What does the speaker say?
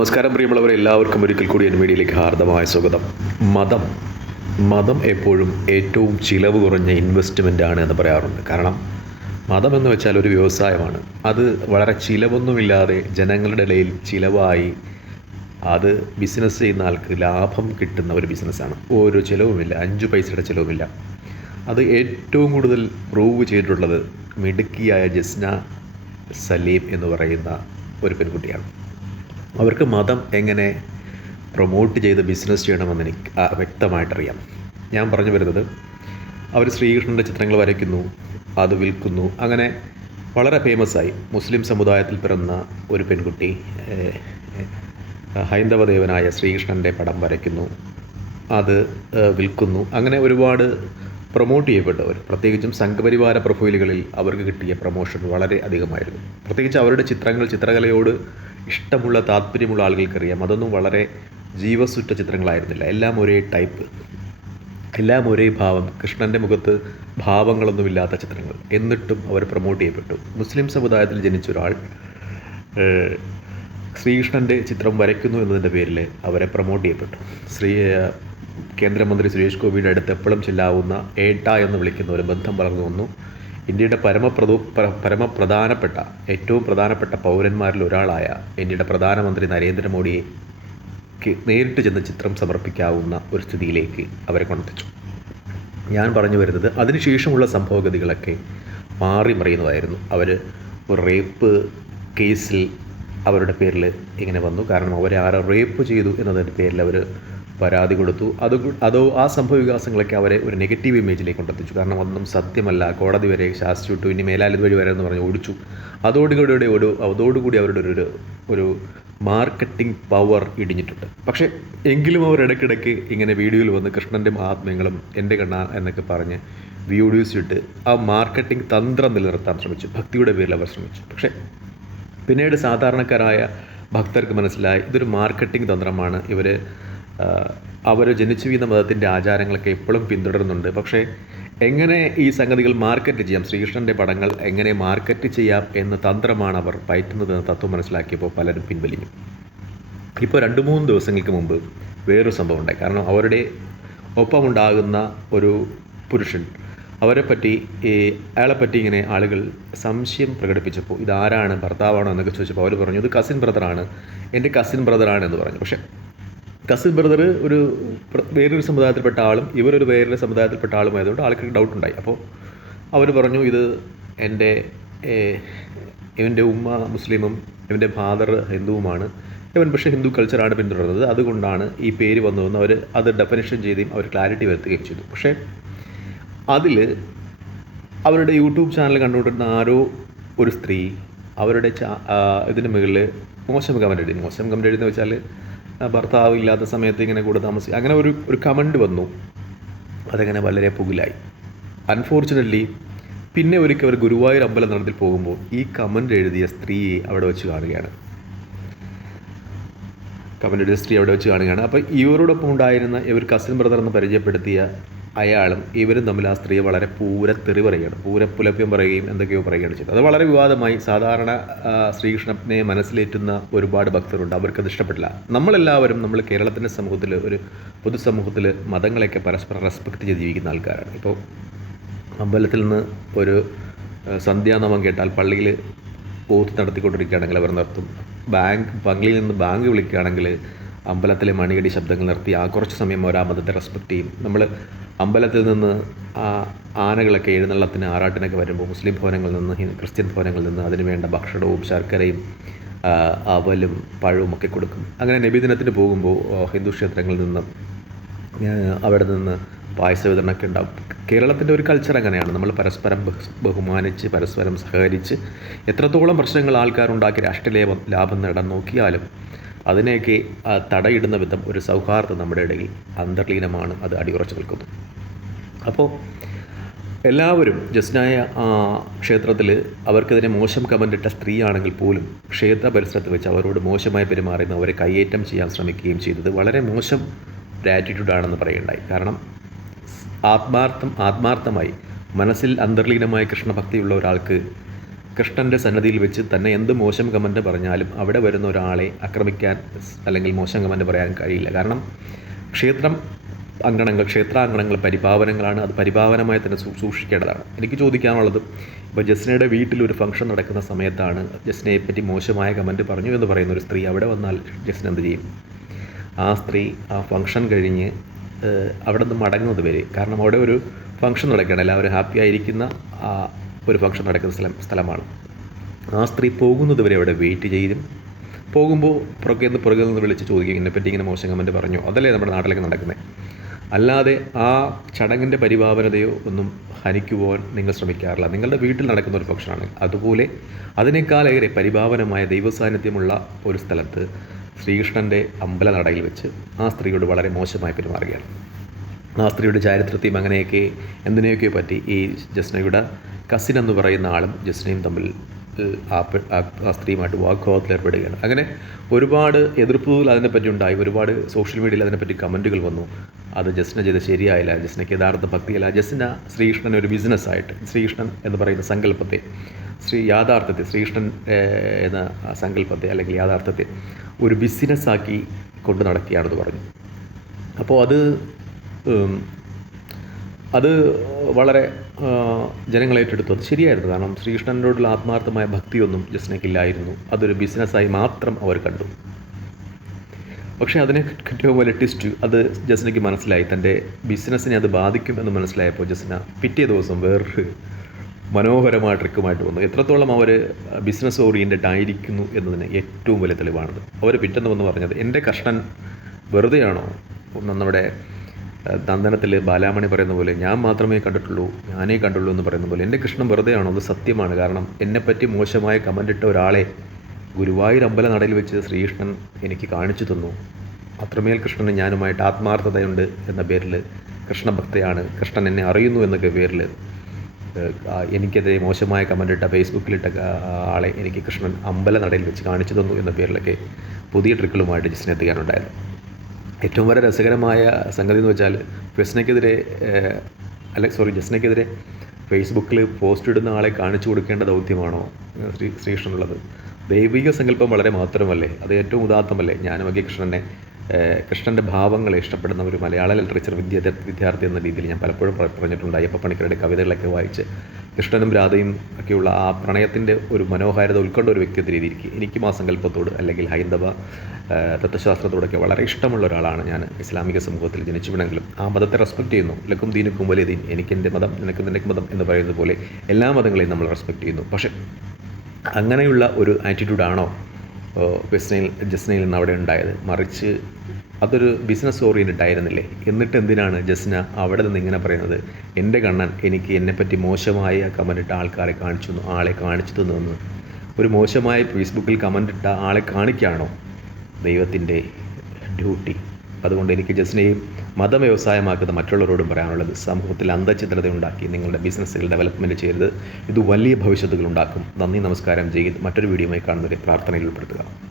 നമസ്കാരം പ്രിയമുള്ളവരെ എല്ലാവർക്കും ഒരിക്കൽ കൂടി എൻ മീഡിയയിലേക്ക് ഹാർദമായ സ്വാഗതം. മതം മതം എപ്പോഴും ഏറ്റവും ചിലവ് കുറഞ്ഞ ഇൻവെസ്റ്റ്മെന്റ് ആണ് എന്ന് പറയാറുണ്ട്. കാരണം മതം എന്ന് വെച്ചാൽ ഒരു വ്യവസായമാണ്. അത് വളരെ ചിലവൊന്നുമില്ലാതെ ജനങ്ങളുടെ ഇടയിൽ ചിലവായി അത് ബിസിനസ് ചെയ്യുന്ന ആൾക്ക് ലാഭം കിട്ടുന്ന ഒരു ബിസിനസ്സാണ് ഓരോ ചിലവുമില്ല അഞ്ച് പൈസയുടെ ചിലവുമില്ല. അത് ഏറ്റവും കൂടുതൽ പ്രൂവ് ചെയ്തിട്ടുള്ളത് മിടുക്കിയായ ജസ്ന സലീം എന്ന് പറയുന്ന ഒരു പെൺകുട്ടിയാണ്. അവർക്ക് മതം എങ്ങനെ പ്രൊമോട്ട് ചെയ്ത് ബിസിനസ് ചെയ്യണമെന്ന് എനിക്ക് വ്യക്തമായിട്ടറിയാം. ഞാൻ പറഞ്ഞു വരുന്നത് അവർ ശ്രീകൃഷ്ണന്റെ ചിത്രങ്ങൾ വരയ്ക്കുന്നു അത് വിൽക്കുന്നു. അങ്ങനെ വളരെ ഫേമസായി മുസ്ലിം സമുദായത്തിൽ പിറന്ന ഒരു പെൺകുട്ടി ഹൈന്ദവദേവനായ ശ്രീകൃഷ്ണന്റെ പടം വരയ്ക്കുന്നു അത് വിൽക്കുന്നു. അങ്ങനെ ഒരുപാട് പ്രൊമോട്ട് ചെയ്യപ്പെട്ടവർ പ്രത്യേകിച്ചും സംഘപരിവാര പ്രൊഫൈലുകളിൽ അവർക്ക് കിട്ടിയ പ്രൊമോഷൻ വളരെ അധികമായിരുന്നു. പ്രത്യേകിച്ച് അവരുടെ ചിത്രങ്ങൾ ചിത്രകലയോട് ഇഷ്ടമുള്ള താല്പര്യമുള്ള ആളുകൾക്കറിയാം. അതൊന്നും വളരെ ജീവസുറ്റ ചിത്രങ്ങളായിരുന്നില്ല. എല്ലാം ഒരേ ടൈപ്പ്. എല്ലാം ഒരേ ഭാവം. കൃഷ്ണന്റെ മുഖത്ത് ഭാവങ്ങളൊന്നുമില്ലാത്ത ചിത്രങ്ങൾ. എന്നിട്ടും അവർ പ്രൊമോട്ട് ചെയ്യപ്പെട്ടു. മുസ്ലിം സമുദായത്തിൽ ജനിച്ച ഒരാൾ ശ്രീകൃഷ്ണന്റെ ചിത്രം വരയ്ക്കുന്നു എന്നതിന്റെ പേരിൽ അവരെ പ്രൊമോട്ട് ചെയ്യപ്പെട്ടു. ശ്രീ കേന്ദ്രമന്ത്രി സുരേഷ് ഗോപിയുടെ അടുത്ത് എപ്പോഴും ചെല്ലാവുന്ന ഏട്ട എന്ന് വിളിക്കുന്ന ഒരു ബന്ധം വളർന്നു വന്നു. ഇന്ത്യയുടെ പരമപ്രദു പരമപ്രധാനപ്പെട്ട ഏറ്റവും പ്രധാനപ്പെട്ട പൗരന്മാരിൽ ഒരാളായ ഇന്ത്യയുടെ പ്രധാനമന്ത്രി നരേന്ദ്രമോദിയെ നേരിട്ട് ചെന്ന് ചിത്രം സമർപ്പിക്കാവുന്ന ഒരു സ്ഥിതിയിലേക്ക് അവരെ കൊണ്ടെത്തിച്ചു. ഞാൻ പറഞ്ഞു വരുന്നത് അതിനുശേഷമുള്ള സംഭവഗതികളൊക്കെ മാറി മറിയുന്നതായിരുന്നു. അവർ ഒരു റേപ്പ് കേസിൽ അവരുടെ പേരിൽ ഇങ്ങനെ വന്നു. കാരണം അവരെ ആരോ റേപ്പ് ചെയ്തു എന്നതിന്റെ പേരിൽ അവർ പരാതി കൊടുത്തു. അത് അതോ ആ സംഭവ വികാസങ്ങളൊക്കെ അവരെ ഒരു നെഗറ്റീവ് ഇമേജിലേക്ക് കൊണ്ടെത്തിച്ചു കാരണം അതൊന്നും സത്യമല്ല. കോടതി വരെ ശാസിച്ചു ഇനി മേലാലത് വഴി വരെ എന്ന് പറഞ്ഞ് ഓടിച്ചു. അതോടുകൂടി ഒരു അതോടുകൂടി അവരുടെ ഒരു ഒരു മാർക്കറ്റിംഗ് പവർ ഇടിഞ്ഞിട്ടുണ്ട്. പക്ഷേ എങ്കിലും അവർ ഇടയ്ക്കിടയ്ക്ക് ഇങ്ങനെ വീഡിയോയിൽ വന്ന് കൃഷ്ണന്റെ ആത്മീയങ്ങളും എന്റെ കണ്ണ എന്നൊക്കെ പറഞ്ഞ് വീഡിയോസ് ഇട്ട് ആ മാർക്കറ്റിംഗ് തന്ത്രം നിലനിർത്താൻ ശ്രമിച്ചു. ഭക്തിയുടെ പേരിൽ അവർ ശ്രമിച്ചു. പക്ഷേ പിന്നീട് സാധാരണക്കാരായ ഭക്തർക്ക് മനസ്സിലായി ഇതൊരു മാർക്കറ്റിംഗ് തന്ത്രമാണ്. ഇവർ അവർ ജനിച്ചു വീണ മതത്തിന്റെ ആചാരങ്ങളൊക്കെ എപ്പോഴും പിന്തുടരുന്നുണ്ട്. പക്ഷേ എങ്ങനെ ഈ സംഗതികൾ മാർക്കറ്റ് ചെയ്യാം? ശ്രീകൃഷ്ണന്റെ പടങ്ങൾ എങ്ങനെ മാർക്കറ്റ് ചെയ്യാം എന്ന തന്ത്രമാണ് അവർ പയറ്റുന്നതെന്ന് തത്വം മനസ്സിലാക്കിയപ്പോൾ പലരും പിൻവലിഞ്ഞു. ഇപ്പോൾ രണ്ട് മൂന്ന് ദിവസങ്ങൾക്ക് മുമ്പ് വേറൊരു സംഭവം ഉണ്ടായി. കാരണം അവരുടെ ഒപ്പമുണ്ടാകുന്ന ഒരു പുരുഷൻ അവരെ പറ്റി ഈ അയാളെപ്പറ്റി ഇങ്ങനെ ആളുകൾ സംശയം പ്രകടിപ്പിച്ചപ്പോൾ ഇതാരാണ്? ഭർത്താവാണോ? എന്നൊക്കെ ചോദിച്ചപ്പോൾ അവർ പറഞ്ഞു ഇത് കസിൻ ബ്രദറാണ് എന്റെ കസിൻ ബ്രദറാണ് എന്ന് പറഞ്ഞു. പക്ഷേ കസിൻ ബ്രദർ ഒരു വേറൊരു സമുദായത്തിൽപ്പെട്ട ആളും ഇവരൊരു വേറൊരു സമുദായത്തിൽപ്പെട്ട ആളും ആയതുകൊണ്ട് ആൾക്ക് ഡൗട്ട് ഉണ്ടായി. അപ്പോൾ അവർ പറഞ്ഞു ഇത് എന്റെ ഇവന്റെ ഉമ്മ മുസ്ലിമും ഇവന്റെ ഫാദർ ഹിന്ദുവുമാണ്. ഇവൻ പക്ഷേ ഹിന്ദു കൾച്ചറാണ് പിന്തുടർന്നത്. അതുകൊണ്ടാണ് ഈ പേര് വന്നതെന്ന് അവർ അത് ഡെഫിനേഷൻ ചെയ്തും അവർ ക്ലാരിറ്റി വരുത്തുകയും ചെയ്തു. പക്ഷേ അതിൽ അവരുടെ യൂട്യൂബ് ചാനൽ കണ്ടുകൊണ്ടിരുന്ന ആരോ ഒരു സ്ത്രീ അവരുടെ ചാ ഇതിന് മുകളിൽ മോശം കമന്റ് എഴുതി മോശം കമന്റ് എഴുതി വെച്ചാൽ ഭർത്താവ് ഇല്ലാത്ത സമയത്ത് ഇങ്ങനെ കൂടെ താമസിക്കുക അങ്ങനെ ഒരു ഒരു കമന്റ് വന്നു. അതങ്ങനെ വളരെ പുകിലായി. അൺഫോർച്ചുനറ്റ്ലി പിന്നെ ഒരിക്കൽ അവർ ഗുരുവായൂർ അമ്പലം നടത്തിൽ പോകുമ്പോൾ ഈ കമന്റ് എഴുതിയ സ്ത്രീയെ അവിടെ വെച്ച് കാണുകയാണ്. കമന്റ് എഴുതിയ സ്ത്രീ അവിടെ വെച്ച് കാണുകയാണ്. അപ്പോൾ ഇവരോടൊപ്പം ഉണ്ടായിരുന്ന ഇവർ കസിൻ ബ്രദർ എന്ന് പരിചയപ്പെടുത്തിയ അയാളും ഇവരും തമ്മിൽ ആ സ്ത്രീയെ വളരെ പൂര തെറി പറയുകയാണ്. പൂര പുലപ്യം പറയുകയും എന്തൊക്കെയോ പറയുകയാണ് ചെയ്തത്. അത് വളരെ വിവാദമായി സാധാരണ ശ്രീകൃഷ്ണനെ മനസ്സിലേറ്റുന്ന ഒരുപാട് ഭക്തരുണ്ട്. അവർക്കത് ഇഷ്ടപ്പെട്ടില്ല. നമ്മളെല്ലാവരും നമ്മൾ കേരളത്തിന്റെ സമൂഹത്തിൽ ഒരു പൊതുസമൂഹത്തിൽ മതങ്ങളെയൊക്കെ പരസ്പരം റെസ്പെക്ട് ചെയ്ത് ജീവിക്കുന്ന ആൾക്കാരാണ്. ഇപ്പോൾ അമ്പലത്തിൽ നിന്ന് ഒരു സന്ധ്യാനാമം കേട്ടാൽ പള്ളിയിൽ ഓത്ത് നടത്തിക്കൊണ്ടിരിക്കുകയാണെങ്കിൽ അവർ നിർത്തും. ബാങ്ക് പള്ളിയിൽ നിന്ന് ബാങ്ക് വിളിക്കുകയാണെങ്കിൽ അമ്പലത്തിലെ മണിയടി ശബ്ദങ്ങൾ നിർത്തി. ആ കുറച്ച് സമയം അവർ ആ മതത്തെ റെസ്പെക്റ്റ് ചെയ്യും. നമ്മൾ അമ്പലത്തിൽ നിന്ന് ആ ആനകളൊക്കെ എഴുന്നള്ളത്തിന് ആറാട്ടിനൊക്കെ വരുമ്പോൾ മുസ്ലിം ഭവനങ്ങളിൽ നിന്ന് ക്രിസ്ത്യൻ ഭവനങ്ങളിൽ നിന്ന് അതിന് വേണ്ട ഭക്ഷണവും ശർക്കരയും അവലും പഴവും ഒക്കെ കൊടുക്കും. അങ്ങനെ നബിദിനത്തിന് പോകുമ്പോൾ ഹിന്ദു ക്ഷേത്രങ്ങളിൽ നിന്ന് അവിടെ നിന്ന് പായസ വിതരണമൊക്കെ ഉണ്ടാവും. കേരളത്തിന്റെ ഒരു കൾച്ചർ അങ്ങനെയാണ്. നമ്മൾ പരസ്പരം ബഹ്- ബഹുമാനിച്ച് പരസ്പരം സഹകരിച്ച് എത്രത്തോളം പ്രശ്നങ്ങൾ ആൾക്കാരുണ്ടാക്കി രാഷ്ട്രീയ ലാഭം നേടാൻ നോക്കിയാലും അതിനെയൊക്കെ തടയിടുന്ന വിധം ഒരു സൗഹാർദ്ദം നമ്മുടെ ഇടയിൽ അന്തർലീനമാണ്. അത് അടിയുറച്ചു നിൽക്കുന്നു. അപ്പോൾ എല്ലാവരും ജസ്നായ ക്ഷേത്രത്തിൽ അവർക്കെതിരെ മോശം കമന്റ് ഇട്ട സ്ത്രീയാണെങ്കിൽ പോലും ക്ഷേത്ര പരിസരത്ത് വെച്ച് അവരോട് മോശമായി പെരുമാറുന്ന അവരെ കയ്യേറ്റം ചെയ്യാൻ ശ്രമിക്കുകയും ചെയ്തത് വളരെ മോശം ഒരു ആറ്റിറ്റ്യൂഡാണെന്ന് പറയുണ്ടായി കാരണം ആത്മാർത്ഥം ആത്മാർത്ഥമായി മനസ്സിൽ അന്തർലീനമായ കൃഷ്ണഭക്തിയുള്ള ഒരാൾക്ക് കൃഷ്ണന്റെ സന്നദ്ധിയിൽ വെച്ച് തന്നെ എന്ത് മോശം കമന്റ് പറഞ്ഞാലും അവിടെ വരുന്ന ഒരാളെ ആക്രമിക്കാൻ അല്ലെങ്കിൽ മോശം കമന്റ് പറയാൻ കഴിയില്ല. കാരണം ക്ഷേത്രം അങ്കണങ്ങൾ ക്ഷേത്രാങ്കണങ്ങൾ പരിഭാവനങ്ങളാണ് അത് പരിഭാവനമായി തന്നെ സൂക്ഷിക്കേണ്ടതാണ്. എനിക്ക് ചോദിക്കാനുള്ളത് ഇപ്പോൾ ജസ്നയുടെ വീട്ടിൽ ഒരു ഫംഗ്ഷൻ നടക്കുന്ന സമയത്താണ് ജസ്നയെ പറ്റി മോശമായ കമന്റ് പറഞ്ഞു എന്ന് പറയുന്ന ഒരു സ്ത്രീ അവിടെ വന്നാൽ ജസ്ന എന്ത് ചെയ്യും? ആ സ്ത്രീ ആ ഫംഗ്ഷൻ കഴിഞ്ഞ് അവിടെ നിന്ന് മടങ്ങുന്നത് വരെ. കാരണം അവിടെ ഒരു ഫംഗ്ഷൻ നടക്കുകയാണ്. എല്ലാവരും ഹാപ്പി ആയിരിക്കുന്ന ഒരു ഫംഗ്ഷൻ നടക്കുന്ന സ്ഥലം സ്ഥലമാണ്. ആ സ്ത്രീ പോകുന്നത് വരെ അവിടെ വെയിറ്റ് ചെയ്തും പോകുമ്പോൾ പുറകെ നിന്ന് പുറകിൽ നിന്ന് വിളിച്ച് ചോദിക്കും ഇതിനെപ്പറ്റി ഇങ്ങനെ മോശം കമന്റ് പറഞ്ഞു? അതല്ലേ നമ്മുടെ നാട്ടിലൊക്കെ നടക്കുന്നത് അല്ലാതെ ആ ചടങ്ങിന്റെ പരിപാവനതയോ ഒന്നും ഹനിക്കുവാൻ നിങ്ങൾ ശ്രമിക്കാറില്ല. നിങ്ങളുടെ വീട്ടിൽ നടക്കുന്ന ഒരു ഫംഗ്ഷനാണ്. അതുപോലെ അതിനേക്കാളേറെ പരിഭാവനമായ ദൈവസാന്നിധ്യമുള്ള ഒരു സ്ഥലത്ത് ശ്രീകൃഷ്ണന്റെ അമ്പലനടയിൽ വെച്ച് ആ സ്ത്രീയോട് വളരെ മോശമായി പെരുമാറുകയാണ്. ആ സ്ത്രീയുടെ ചാരിത്രത്തെയും അങ്ങനെയൊക്കെ എന്തിനെയൊക്കെ പറ്റി ഈ ജസ്നയുടെ കസിൻ എന്ന് പറയുന്ന ആളും ജസ്നയും തമ്മിൽ ആ ആ സ്ത്രീയുമായിട്ട് വാഗ്വാദത്തിൽ ഏർപ്പെടുകയാണ്. അങ്ങനെ ഒരുപാട് എതിർപ്പുകൾ അതിനെപ്പറ്റി ഉണ്ടായി. ഒരുപാട് സോഷ്യൽ മീഡിയയിൽ അതിനെപ്പറ്റി കമന്റുകൾ വന്നു. അത് ജസ്ന ചെയ്ത് ശരിയായില്ല. ജസ്നയ്ക്ക് യഥാർത്ഥ ഭക്തിയല്ല. ജസ്ന ശ്രീകൃഷ്ണൻ ഒരു ബിസിനസ്സായിട്ട് ശ്രീകൃഷ്ണൻ എന്ന് പറയുന്ന സങ്കല്പത്തെ ശ്രീ യാഥാർത്ഥ്യത്തെ ശ്രീകൃഷ്ണൻ എന്ന സങ്കല്പത്തെ അല്ലെങ്കിൽ യാഥാർത്ഥ്യത്തെ ഒരു ബിസിനസ്സാക്കി കൊണ്ടു നടക്കുകയാണെന്ന് പറഞ്ഞു. അപ്പോൾ അത് അത് വളരെ ജനങ്ങൾ ഏറ്റെടുത്തു അത് ശരിയായിരുന്നു. കാരണം ശ്രീകൃഷ്ണനോടുള്ള ആത്മാർത്ഥമായ ഭക്തിയൊന്നും ജസ്നയ്ക്കില്ലായിരുന്നു. അതൊരു ബിസിനസ്സായി മാത്രം അവർ കണ്ടു. പക്ഷേ അതിനെ ഏറ്റവും വലിയ ട്വിസ്റ്റ് അത് ജസ്നയ്ക്ക് മനസ്സിലായി. തന്റെ ബിസിനസ്സിനെ അത് ബാധിക്കുമെന്ന് മനസ്സിലായപ്പോൾ ജസ്ന പിറ്റേ ദിവസം വേറൊരു മനോഹരമായ ട്രിക്കുമായിട്ട് വന്നു. എത്രത്തോളം അവർ ബിസിനസ് ഓറിയന്റഡ് ആയിരിക്കുന്നു എന്നതിന് ഏറ്റവും വലിയ തെളിവാണത്. അവർ പിറ്റെന്ന് വന്ന് പറഞ്ഞത് എന്റെ കഷ്ണൻ വെറുതെയാണോ? നമ്മുടെ നന്ദനത്തിൽ ബാലാമണി പറയുന്ന പോലെ ഞാൻ മാത്രമേ കണ്ടിട്ടുള്ളൂ ഞാനേ കണ്ടുള്ളൂ എന്ന് പറയുന്ന പോലെ എന്റെ കൃഷ്ണൻ വെറുതെ ആണോ അത് സത്യമാണ്. കാരണം എന്നെപ്പറ്റി മോശമായ കമന്റ് ഇട്ട ഒരാളെ ഗുരുവായൂർ അമ്പല നടയിൽ വെച്ച് ശ്രീകൃഷ്ണൻ എനിക്ക് കാണിച്ചു തന്നു. അത്രമേൽ കൃഷ്ണന് ഞാനുമായിട്ട് ആത്മാർത്ഥതയുണ്ട് എന്ന പേരിൽ കൃഷ്ണഭക്തയാണ് കൃഷ്ണൻ എന്നെ അറിയുന്നു എന്നൊക്കെ പേരിൽ എനിക്കെതിരെ മോശമായ കമന്റ് ഇട്ട ഫേസ്ബുക്കിലിട്ട ആളെ എനിക്ക് കൃഷ്ണൻ അമ്പല നടയിൽ വെച്ച് കാണിച്ചു തന്നു എന്ന പേരിലൊക്കെ പുതിയ ട്രിക്കുകളുമായിട്ട് ജിസ്നെ എത്തുകയാണുണ്ടായത് ഏറ്റവും വളരെ രസകരമായ സംഗതി എന്ന് വെച്ചാൽ ജസ്നയ്ക്കെതിരെ അല്ല സോറി ജസ്നയ്ക്കെതിരെ ഫേസ്ബുക്കിൽ പോസ്റ്റ് ഇടുന്ന ആളെ കാണിച്ചു കൊടുക്കേണ്ട ദൗത്യമാണോ ശ്രീ ശ്രീകൃഷ്ണനുള്ളത്? ദൈവിക സങ്കല്പം വളരെ മാത്രമല്ലേ? അത് ഏറ്റവും ഉദാത്തമല്ലേ? ജ്ഞാനമകി കൃഷ്ണനെ കൃഷ്ണന്റെ ഭാവങ്ങളെ ഇഷ്ടപ്പെടുന്ന ഒരു മലയാള ലിറ്ററേച്ചർ വിദ്യ വിദ്യാർത്ഥി എന്ന രീതിയിൽ ഞാൻ പലപ്പോഴും പറ- പറഞ്ഞിട്ടുണ്ട് അയ്യപ്പ പണിക്കരുടെ കവിതകളൊക്കെ വായിച്ച് കൃഷ്ണനും രാധയും ഒക്കെയുള്ള ആ പ്രണയത്തിന്റെ ഒരു മനോഹാരിത ഉൾക്കൊണ്ട ഒരു വ്യക്തി എന്ന രീതിക്ക് എനിക്കും ആ സങ്കല്പത്തോട് അല്ലെങ്കിൽ ഹൈന്ദവ തത്വശാസ്ത്രത്തോടൊക്കെ വളരെ ഇഷ്ടമുള്ള ഒരാളാണ് ഞാൻ ഇസ്ലാമിക സമൂഹത്തിൽ ജനിച്ചുവിടെങ്കിലും ആ മതത്തെ റെസ്പെക്റ്റ് ചെയ്യുന്നു. ലക്കും ദീനുക്കും വലിയ ദീൻ. എനിക്കെന്റെ മതം നിനക്ക് നിന്റെ മതം എന്ന് പറയുന്നത് പോലെ എല്ലാ മതങ്ങളെയും നമ്മൾ റെസ്പെക്റ്റ് ചെയ്യുന്നു. പക്ഷേ അങ്ങനെയുള്ള ഒരു ആറ്റിറ്റ്യൂഡാണോ ജസ്നയിൽ ജസ്നയിൽ നിന്ന് അവിടെ ഉണ്ടായത്. മറിച്ച് അതൊരു ബിസിനസ് ഓറിയന്റഡ് ആയിരുന്നില്ലേ? എന്നിട്ട് എന്തിനാണ് ജസ്ന അവിടെ നിന്ന് ഇങ്ങനെ പറയുന്നത്? എന്റെ കണ്ണൻ എനിക്ക് എന്നെപ്പറ്റി മോശമായ കമന്റ് ഇട്ട ആൾക്കാരെ കാണിച്ചു ആളെ കാണിച്ചു തന്നു ഒരു മോശമായ ഫേസ്ബുക്കിൽ കമന്റ് ഇട്ട ആളെ കാണിക്കുകയാണോ? ദൈവത്തിന്റെ ഡ്യൂട്ടി അതുകൊണ്ട് എനിക്ക് ജസ്നയും മതം വ്യവസായമാക്കുന്ന മറ്റുള്ളവരോടും പറയാനുള്ളത് സമൂഹത്തിൽ അന്തചിത്രത ഉണ്ടാക്കി നിങ്ങളുടെ ബിസിനസ്സുകൾ ഡെവലപ്മെന്റ് ചെയ്യരുത്. ഇത് വലിയ ഭവിഷ്യത്തുകൾ ഉണ്ടാക്കും. നന്ദി നമസ്കാരം. ചെയ്ത് മറ്റൊരു വീഡിയോയുമായി കാണുന്നവരെ പ്രാർത്ഥനയിൽ ഉൾപ്പെടുത്തുക.